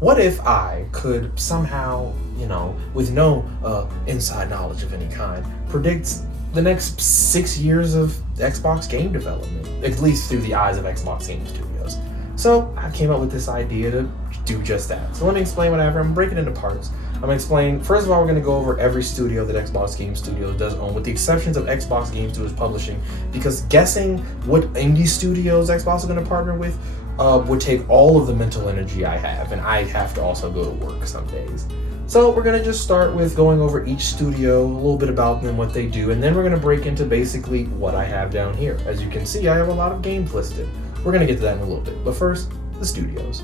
What if I could somehow, with no inside knowledge of any kind, predict the next 6 years of Xbox game development, at least through the eyes of Xbox Game Studios? So I came up with this idea to do just that. So let me explain what I have. I'm breaking it into parts. I'm going to explain, first of all, we're going to go over every studio that Xbox Game Studios does own, with the exceptions of Xbox Game Studios Publishing, because guessing what indie studios Xbox is going to partner with would take all of the mental energy I have, and I have to also go to work some days. So we're going to just start with going over each studio, a little bit about them, what they do, and then we're going to break into basically what I have down here. As you can see, I have a lot of games listed. We're going to get to that in a little bit, but first, the studios.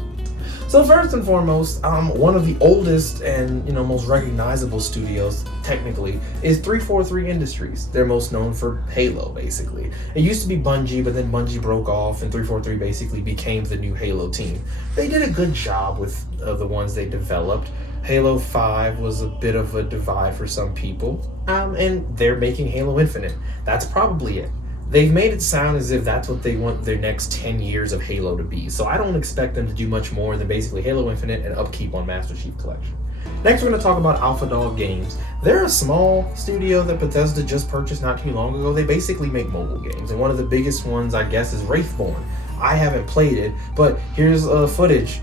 So first and foremost, one of the oldest and most recognizable studios, technically, is 343 Industries. They're most known for Halo, basically. It used to be Bungie, but then Bungie broke off, and 343 basically became the new Halo team. They did a good job with the ones they developed. Halo 5 was a bit of a divide for some people, and they're making Halo Infinite. That's probably it. They've made it sound as if that's what they want their next 10 years of Halo to be, so I don't expect them to do much more than basically Halo Infinite and upkeep on Master Chief Collection. Next, we're going to talk about Alpha Dog Games. They're a small studio that Bethesda just purchased not too long ago. They basically make mobile games, and one of the biggest ones, I guess, is Wraithborn. I haven't played it, but here's footage.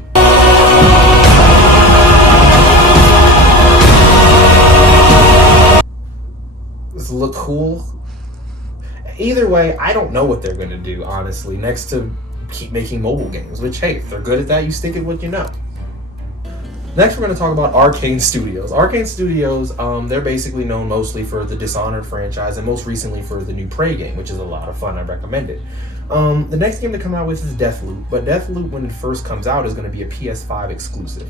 Does it look cool? Either way, I don't know what they're going to do, honestly, next to keep making mobile games, which, hey, if they're good at that, you stick with what you know. Next, we're going to talk about Arcane Studios. Arcane Studios, they're basically known mostly for the Dishonored franchise, and most recently for the new Prey game, which is a lot of fun. I recommend it. The next game to come out with is Deathloop, but Deathloop, when it first comes out, is going to be a PS5 exclusive.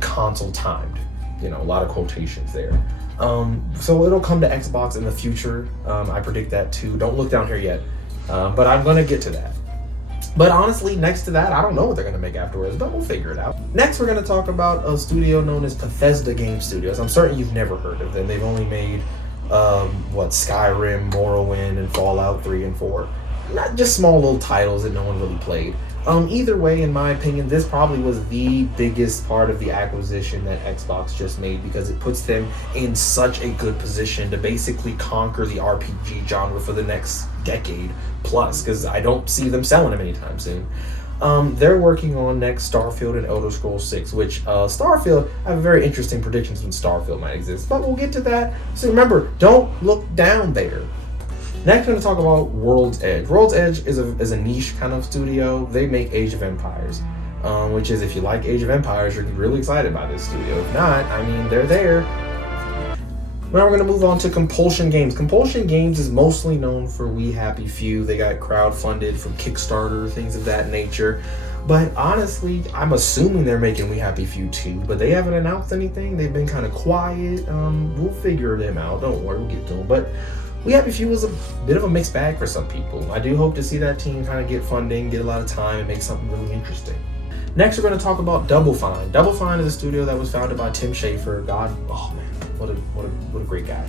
Console timed. A lot of quotations there. So it'll come to Xbox in the future. I predict that too. Don't look down here yet. But I'm going to get to that. But honestly, next to that, I don't know what they're going to make afterwards, but we'll figure it out. Next, we're going to talk about a studio known as Bethesda Game Studios. I'm certain you've never heard of them. They've only made, Skyrim, Morrowind, and Fallout 3 and 4. Not just small little titles that no one really played. Either way, in my opinion, this probably was the biggest part of the acquisition that Xbox just made, because it puts them in such a good position to basically conquer the RPG genre for the next decade plus, because I don't see them selling them anytime soon. They're working on next Starfield and Elder Scrolls 6, which Starfield, I have very interesting predictions when Starfield might exist, but we'll get to that. So remember, don't look down there. Next, we're going to talk about World's Edge. World's Edge is a niche kind of studio. They make Age of Empires, which is, if you like Age of Empires, you're really excited by this studio. If not, they're there. Now we're going to move on to Compulsion Games. Compulsion Games is mostly known for We Happy Few. They got crowdfunded from Kickstarter, things of that nature. But honestly, I'm assuming they're making We Happy Few too, but they haven't announced anything. They've been kind of quiet. We'll figure them out. Don't worry, we'll get to them. But We Happy Few was a bit of a mixed bag for some people. I do hope to see that team kind of get funding, get a lot of time, and make something really interesting. Next, we're going to talk about Double Fine. Double Fine is a studio that was founded by Tim Schafer. Oh man, what a great guy.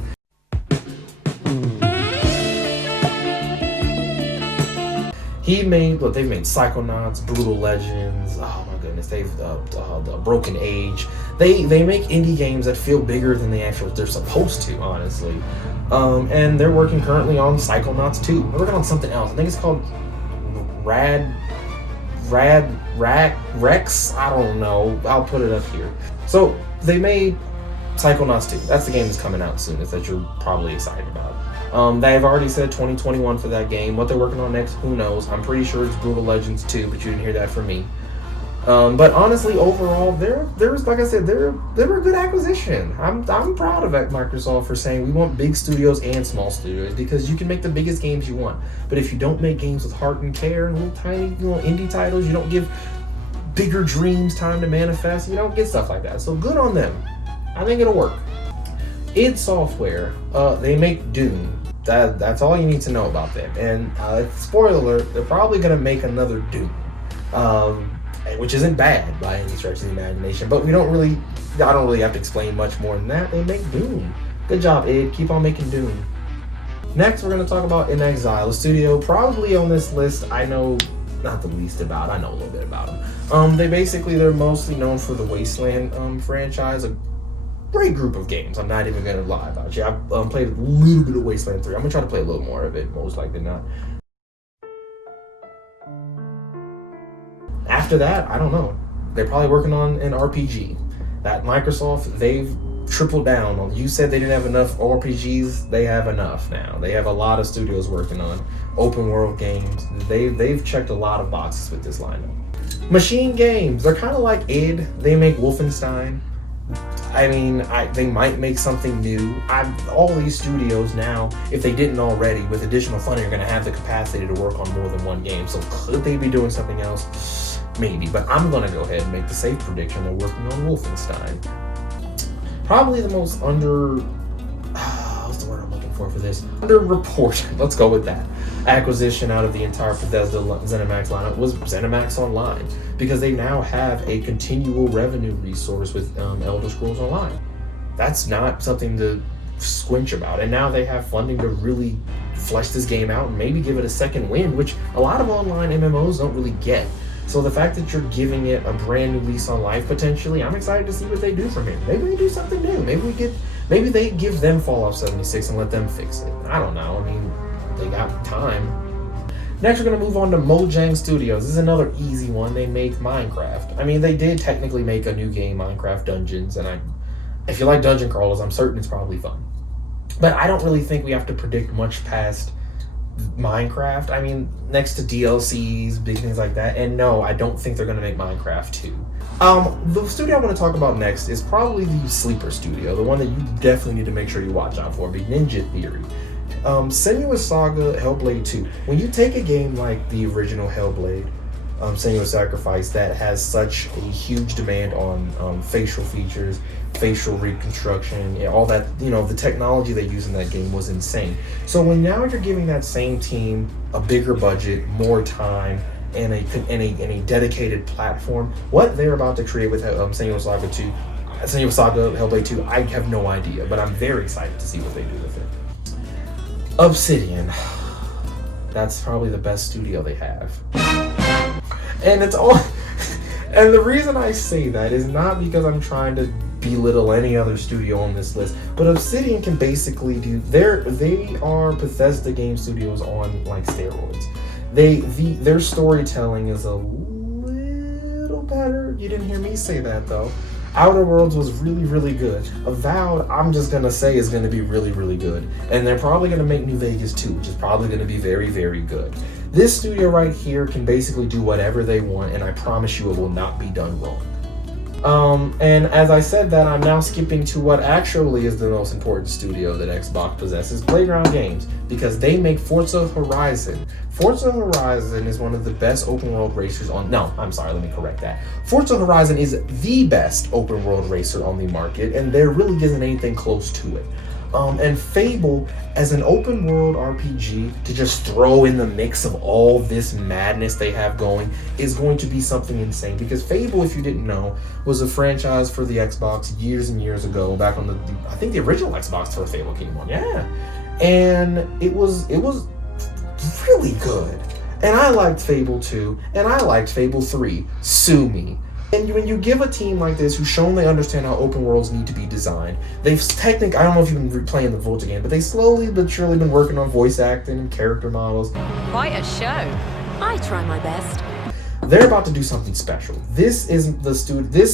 They've made Psychonauts, Brutal Legends. Oh my goodness, they've the Broken Age. They make indie games that feel bigger than they're supposed to, honestly. And they're working currently on Psychonauts 2. They're working on something else. I think it's called Rex. I don't know. I'll put it up here. So they made Psychonauts 2. That's the game that's coming out soon. That you're probably excited about. They've already said 2021 for that game. What they're working on next, who knows? I'm pretty sure it's Brutal Legends 2, but you didn't hear that from me. But honestly, overall, like I said, they're a good acquisition. I'm proud of Microsoft for saying we want big studios and small studios, because you can make the biggest games you want, but if you don't make games with heart and care and little tiny indie titles, you don't give bigger dreams time to manifest, you don't get stuff like that. So good on them. I think it'll work. id Software, they make Doom. That's all you need to know about them. And spoiler alert, they're probably gonna make another Doom. Which isn't bad by any stretch of the imagination, but I don't really have to explain much more than that. They make Doom. Good job, id. Keep on making Doom. Next, we're going to talk about In Exile, a studio probably on this list. I know not the least about. I know a little bit about them. They're mostly known for the Wasteland franchise. A great group of games. I'm not even gonna lie about you. I've played a little bit of Wasteland 3. I'm gonna try to play a little more of it, most likely not. After that, I don't know. They're probably working on an RPG. That Microsoft, they've tripled down on. You said they didn't have enough RPGs. They have enough now. They have a lot of studios working on open world games. They've checked a lot of boxes with this lineup. Machine Games, they're kind of like id. They make Wolfenstein. I mean, they might make something new. All these studios now, if they didn't already, with additional funding, are going to have the capacity to work on more than one game. So could they be doing something else? Maybe. But I'm going to go ahead and make the safe prediction they're working on Wolfenstein. Probably the most what's the word I'm looking for this? Underreported. Let's go with that. Acquisition out of the entire Bethesda ZeniMax lineup was ZeniMax Online, because they now have a continual revenue resource with Elder Scrolls Online. That's not something to squinch about. And now they have funding to really flesh this game out and maybe give it a second wind, which a lot of online MMOs don't really get. So the fact that you're giving it a brand new lease on life potentially, I'm excited to see what they do from here. Maybe they do something new. Maybe they give them Fallout 76 and let them fix it. I don't know. I mean, they got time. Next, we're going to move on to Mojang Studios. This is another easy one. They make Minecraft. I mean, they did technically make a new game, Minecraft Dungeons, and if you like dungeon crawlers, I'm certain it's probably fun. But I don't really think we have to predict much past Minecraft. I mean, next to DLCs, big things like that. And no, I don't think they're going to make Minecraft 2. The studio I want to talk about next is probably the sleeper studio, the one that you definitely need to make sure you watch out for, Ninja Theory. Senua's Saga Hellblade 2. When you take a game like the original Hellblade, Senua's Sacrifice, that has such a huge demand on facial features, facial reconstruction, all that, the technology they used in that game was insane. So when now you're giving that same team a bigger budget, more time, and a dedicated platform, what they're about to create with Senua's Saga Hellblade 2, I have no idea, but I'm very excited to see what they do with it. Obsidian. That's probably the best studio they have. And it's all and the reason I say that is not because I'm trying to belittle any other studio on this list, but Obsidian can basically do they are Bethesda game studios on like steroids. Their storytelling is a little better. You didn't hear me say that though. Outer Worlds was really, really good. Avowed, I'm just gonna say, is gonna be really, really good. And they're probably gonna make New Vegas 2, which is probably gonna be very, very good. This studio right here can basically do whatever they want, and I promise you it will not be done wrong. And as I said that, I'm now skipping to what actually is the most important studio that Xbox possesses, Playground Games, because they make Forza Horizon. Forza Horizon is one of the best open world racers let me correct that. Forza Horizon is the best open world racer on the market, and there really isn't anything close to it. And Fable, as an open world RPG, to just throw in the mix of all this madness they have going, is going to be something insane. Because Fable, if you didn't know, was a franchise for the Xbox years and years ago, back on I think the original Xbox for Fable came on, yeah. And it was really good. And I liked Fable 2, and I liked Fable 3. Sue me. And when you give a team like this, who's shown they understand how open worlds need to be designed, I don't know if you've been replaying the Volta game, but they slowly but surely been working on voice acting and character models. Quite a show. I try my best. They're about to do something special. This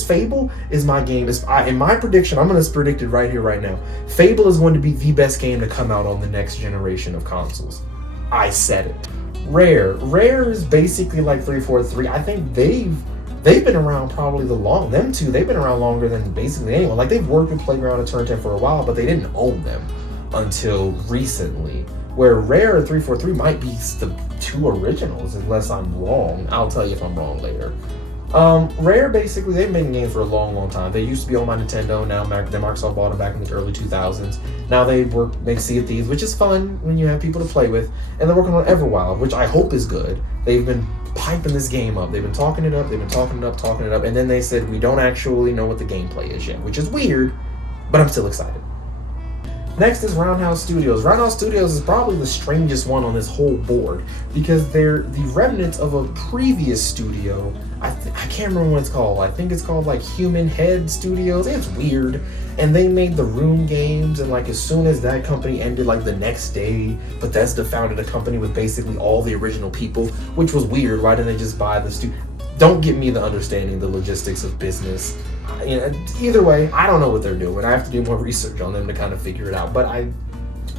Fable is my game. In my prediction, I'm going to predict it right here, right now. Fable is going to be the best game to come out on the next generation of consoles. I said it. Rare is basically like 343. I think they've been around probably they've been around longer than basically anyone. Like, they've worked with Playground and Turn 10 for a while, but they didn't own them until recently. Where Rare and 343 might be the two originals, unless I'm wrong. I'll tell you if I'm wrong later. Rare, basically, they've been in games for a long, long time. They used to be owned by Nintendo. Now Microsoft bought them back in the early 2000s. Now they make Sea of Thieves, which is fun when you have people to play with. And they're working on Everwild, which I hope is good. They've been piping this game up. They've been talking it up. And then they said, we don't actually know what the gameplay is yet, which is weird, but I'm still excited. Next is Roundhouse Studios. Roundhouse Studios is probably the strangest one on this whole board because they're the remnants of a previous studio. I can't remember what it's called. I think it's called like Human Head Studios. It's weird. And they made the Room games, and like as soon as that company ended, like the next day, Bethesda founded a company with basically all the original people, which was weird. Why didn't they just buy the studio? Don't get me the understanding the logistics of business. You know, either way, I don't know what they're doing. I have to do more research on them to kind of figure it out. But I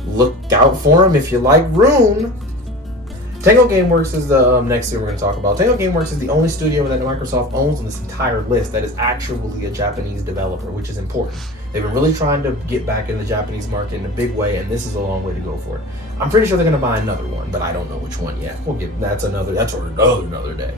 looked out for them if you like Rune. Tango Gameworks is the next thing we're going to talk about. Tango Gameworks is the only studio that Microsoft owns on this entire list that is actually a Japanese developer, which is important. They've been really trying to get back in the Japanese market in a big way, and this is a long way to go for it. I'm pretty sure they're going to buy another one, but I don't know which one yet. That's for another day.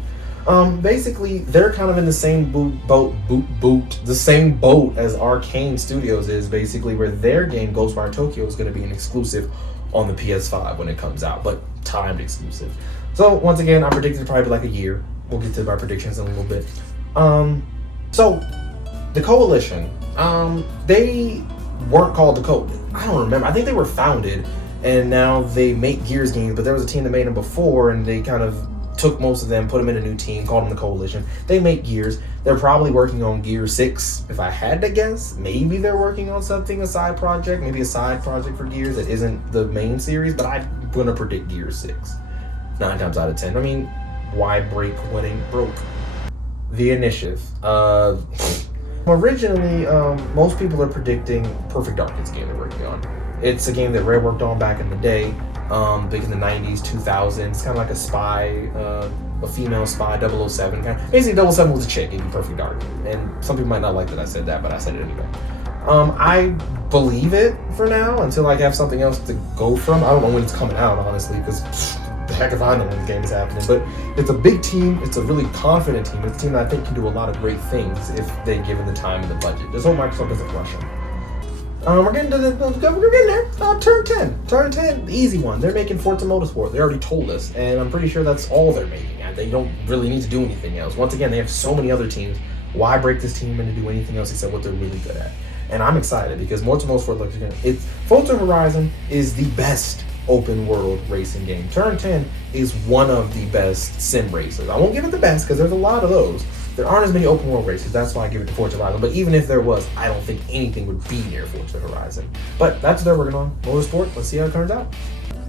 Basically, they're kind of in the same the same boat as Arcane Studios is, basically, where their game Ghostwire Tokyo is going to be an exclusive on the PS5 when it comes out, but timed exclusive. So once again, I predicted probably like a year. We'll get to my predictions in a little bit. So the Coalition, they weren't called the Coalition. I don't remember. I think they were founded, and now they make Gears games, but there was a team that made them before, and they kind of took most of them, put them in a new team, called them the Coalition. They make Gears. They're probably working on Gears 6, if I had to guess. Maybe they're working on something, a side project, maybe a side project for Gears that isn't the main series, but I'm going to predict Gears 6. 9 times out of 10. I mean, why break what ain't broke? The Initiative. Originally, most people are predicting Perfect Darkness game they're working on. It's a game that Rare worked on back in the day. Back in the 90s, 2000s. It's kind of like a spy, a female spy, 007. Basically, 007 was a chick in Perfect Dark. And some people might not like that I said that, but I said it anyway. I believe it for now until I have something else to go from. I don't know when it's coming out, honestly, because the heck if I know when the game is happening. But it's a big team. It's a really confident team. It's a team that I think can do a lot of great things if they given the time and the budget. Just hope Microsoft doesn't rush them. We're getting there. Turn 10. Turn 10, the easy one. They're making Forza Motorsport. They already told us, and I'm pretty sure that's all they're making. And they don't really need to do anything else. Once again, they have so many other teams. Why break this team into do anything else except what they're really good at? And I'm excited because Forza Motorsport looks good. Forza Horizon is the best open world racing game. Turn 10 is one of the best sim racers. I won't give it the best because there's a lot of those. There aren't as many open world races, that's why I give it to Forza Horizon. But even if there was, I don't think anything would be near Forza Horizon. But that's what they're working on. Motorsport, let's see how it turns out.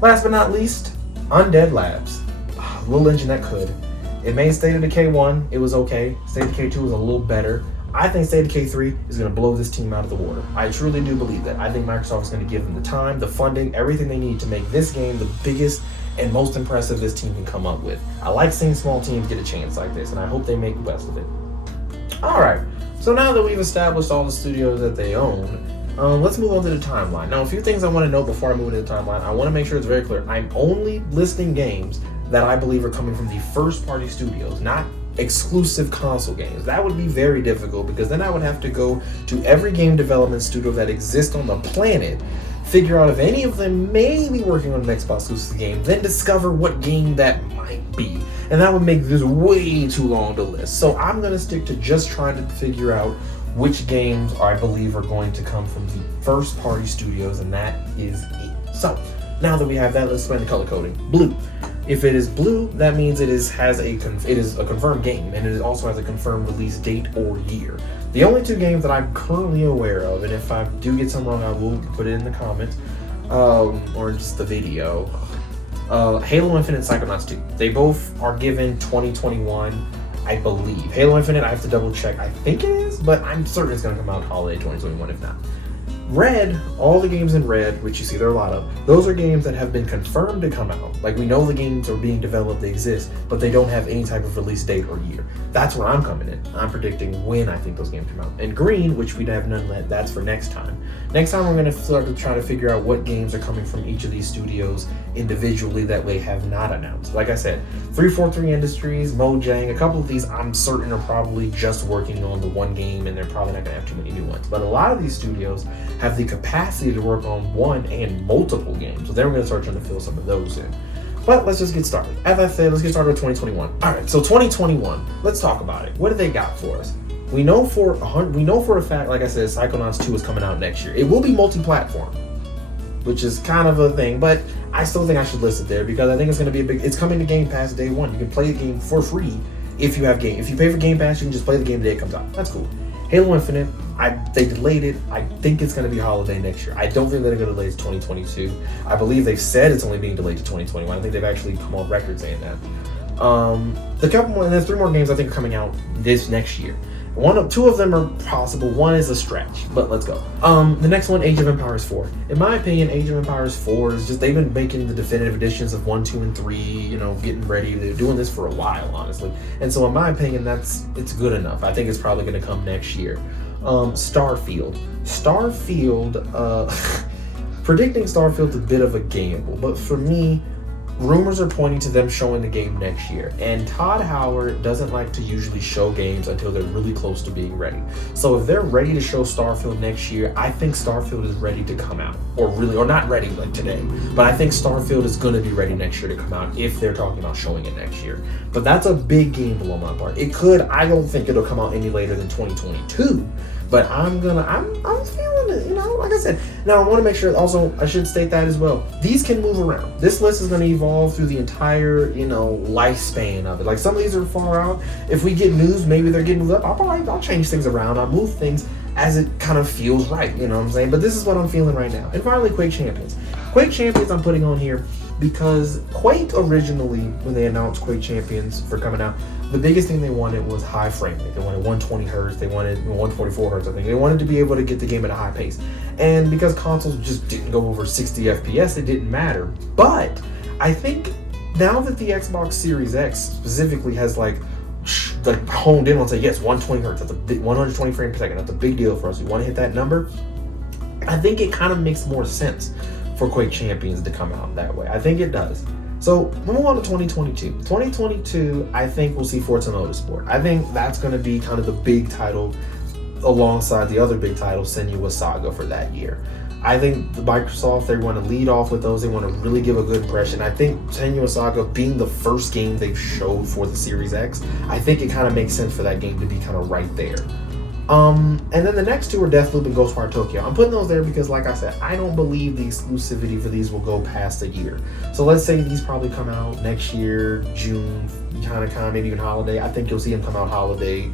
Last but not least, Undead Labs. A little engine that could. It made State of Decay 1, it was okay. State of Decay 2 was a little better. I think State of Decay 3 is going to blow this team out of the water. I truly do believe that. I think Microsoft is going to give them the time, the funding, everything they need to make this game the biggest and most impressive this team can come up with. I like seeing small teams get a chance like this, and I hope they make the best of it. Alright, so now that we've established all the studios that they own, let's move on to the timeline. Now, a few things I want to know before I move into the timeline. I want to make sure it's very clear. I'm only listing games that I believe are coming from the first-party studios, not exclusive console games. That would be very difficult because then I would have to go to every game development studio that exists on the planet, figure out if any of them may be working on an Xbox exclusive game, then discover what game that might be. And that would make this way too long to list. So I'm going to stick to just trying to figure out which games I believe are going to come from the first party studios, and that is it. So now that we have that, let's explain the color coding. Blue. If it is blue, that means it is a confirmed game, and it also has a confirmed release date or year. The only two games that I'm currently aware of, and if I do get some wrong, I will put it in the comments, or just the video. Halo Infinite and Psychonauts 2. They both are given 2021, I believe. Halo Infinite, I have to double check. I think it is, but I'm certain it's going to come out holiday 2021 if not. Red, all the games in Red, which you see there are a lot of, those are games that have been confirmed to come out. Like, we know the games are being developed, they exist, but they don't have any type of release date or year. That's where I'm coming in. I'm predicting when I think those games come out. And green, which we have none left, that's for next time. Next time we're going to start to try to figure out what games are coming from each of these studios individually that we have not announced. Like I said, 343 Industries, Mojang, a couple of these I'm certain are probably just working on the one game and they're probably not going to have too many new ones. But a lot of these studios have the capacity to work on one and multiple games. So then we're going to start trying to fill some of those in. But let's just get started. As I said, let's get started with 2021. All right, so 2021, let's talk about it. What do they got for us? We know for a fact, like I said, Psychonauts 2 is coming out next year. It will be multi-platform. which is kind of a thing, but I still think I should list it there because I think it's going to be it's coming to Game Pass day one. You can play the game for free if you have if you pay for Game Pass, you can just play the game the day it comes out. That's cool. Halo Infinite, they delayed it. I think it's going to be holiday next year. I don't think they're going to delay it to 2022. I believe they've said it's only being delayed to 2021. I think they've actually come on record saying that. The couple more, and there's 3 more games I think are coming out this next year. Two of them are possible. One is a stretch, but let's go. The next one, Age of Empires 4. In my opinion, Age of Empires 4 is just, they've been making the definitive editions of 1, 2, and 3, you know, getting ready. They're doing this for a while, honestly. And so in my opinion, it's good enough. I think it's probably going to come next year. Starfield. Predicting Starfield's a bit of a gamble, but for me, rumors are pointing to them showing the game next year, and Todd Howard doesn't like to usually show games until they're really close to being ready. So if they're ready to show Starfield next year, I think Starfield is ready to come out, or not ready like today, but I think Starfield is going to be ready next year to come out if they're talking about showing it next year. But that's a big gamble on my part. I don't think it'll come out any later than 2022. But I'm feeling it, you know, like I said. Now, I want to make sure, also, I should state that as well. These can move around. This list is going to evolve through the entire, you know, lifespan of it. Like, some of these are far out. If we get news, maybe they're getting moved up. I'll change things around. I'll move things as it kind of feels right, you know what I'm saying? But this is what I'm feeling right now. And finally, Quake Champions. Quake Champions I'm putting on here because Quake originally, when they announced Quake Champions for coming out, the biggest thing they wanted was high frame rate. They wanted 120 hertz. They wanted 144 hertz, I think. They wanted to be able to get the game at a high pace. And because consoles just didn't go over 60 FPS, it didn't matter. But I think now that the Xbox Series X specifically has like honed in on, say, yes, 120 hertz, that's a big, 120 frames per second, that's a big deal for us. We want to hit that number. I think it kind of makes more sense for Quake Champions to come out that way. I think it does. So, we'll move on to 2022. 2022, I think we'll see Forza Motorsport. I think that's going to be kind of the big title alongside the other big title, Senua's Saga, for that year. I think Microsoft, they want to lead off with those. They want to really give a good impression. I think Senua's Saga being the first game they've showed for the Series X, I think it kind of makes sense for that game to be kind of right there. And then the next 2 are Deathloop and Ghostwire Tokyo. I'm putting those there because, like I said, I don't believe the exclusivity for these will go past a year. So let's say these probably come out next year, June, kind of, maybe even holiday. I think you'll see them come out holiday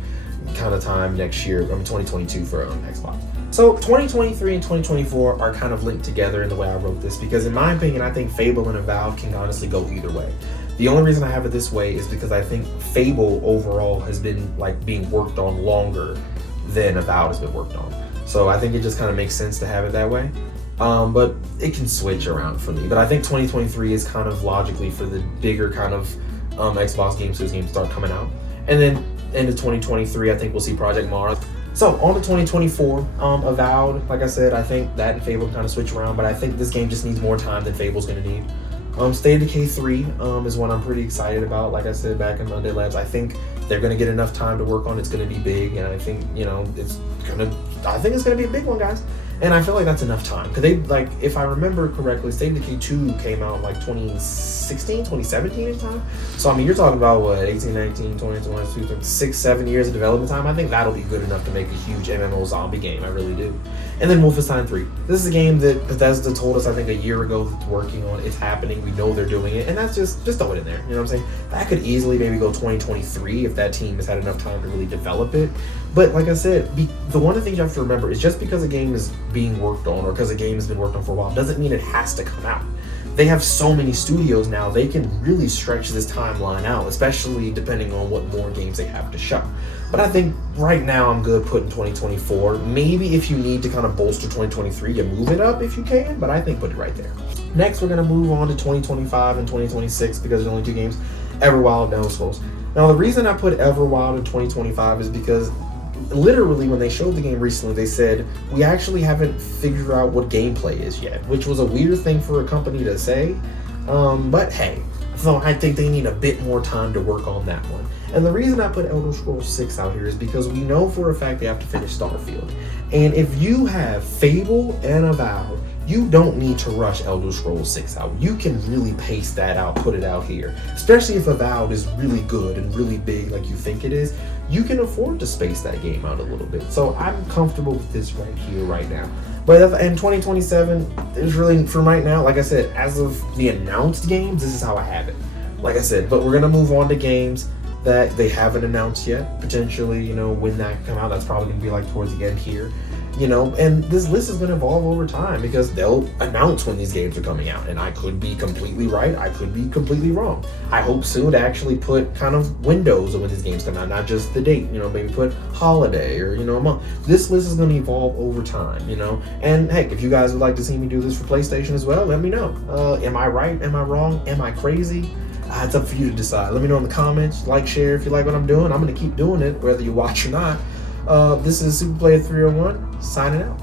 kind of time next year, 2022 for Xbox. So 2023 and 2024 are kind of linked together in the way I wrote this because, in my opinion, I think Fable and Avowed can honestly go either way. The only reason I have it this way is because I think Fable overall has been like being worked on longer than Avowed has been worked on. So I think it just kind of makes sense to have it that way. But it can switch around for me. But I think 2023 is kind of logically for the bigger kind of Xbox games, so those games start coming out. And then into 2023, I think we'll see Project Mars. So on to 2024, Avowed, like I said, I think that and Fable kind of switch around, but I think this game just needs more time than Fable's going to need. State of Decay 3 is one I'm pretty excited about. Like I said back in Monday Labs, I think they're going to get enough time to work on. It's going to be big, and I think, you know, I think it's going to be a big one, guys. And I feel like that's enough time. Because they, like, if I remember correctly, State of Decay 2 came out like 2016, 2017 at the time. So, I mean, you're talking about, what, 18, 19, 20, 22, 6, 7 years of development time. I think that'll be good enough to make a huge MMO zombie game. I really do. And then Wolfenstein 3. This is a game that Bethesda told us, I think, a year ago that it's working on. It's happening. We know they're doing it. And that's just throw it in there. You know what I'm saying? That could easily maybe go 2023 if that team has had enough time to really develop it. But like I said, the one thing you have to remember is just because a game is being worked on or because a game has been worked on for a while doesn't mean it has to come out. They have so many studios now, they can really stretch this timeline out, especially depending on what more games they have to show. But I think right now I'm good putting 2024. Maybe if you need to kind of bolster 2023, you move it up if you can, but I think put it right there. Next, we're going to move on to 2025 and 2026 because there's only 2 games, Everwild and Elder Scrolls. Now, the reason I put Everwild in 2025 is because literally when they showed the game recently, they said, we actually haven't figured out what gameplay is yet, which was a weird thing for a company to say. But hey, so I think they need a bit more time to work on that one. And the reason I put Elder Scrolls 6 out here is because we know for a fact they have to finish Starfield. And if you have Fable and Avowed, you don't need to rush Elder Scrolls 6 out. You can really pace that out, put it out here. Especially if Avowed is really good and really big like you think it is. you can afford to space that game out a little bit. So I'm comfortable with this right here, right now. But in 2027, there's really, from right now, like I said, as of the announced games, this is how I have it. Like I said, but we're going to move on to games that they haven't announced yet. Potentially, when that come out, that's probably going to be like towards the end here. And this list is going to evolve over time because they'll announce when these games are coming out. And I could be completely right. I could be completely wrong. I hope soon to actually put kind of windows of when these games come out, not just the date, maybe put holiday or, a month. This list is going to evolve over time, And heck, if you guys would like to see me do this for PlayStation as well, let me know. Am I right? Am I wrong? Am I crazy? It's up for you to decide. Let me know in the comments. Like, share if you like what I'm doing. I'm going to keep doing it, whether you watch or not. This is Super Player 301 signing out.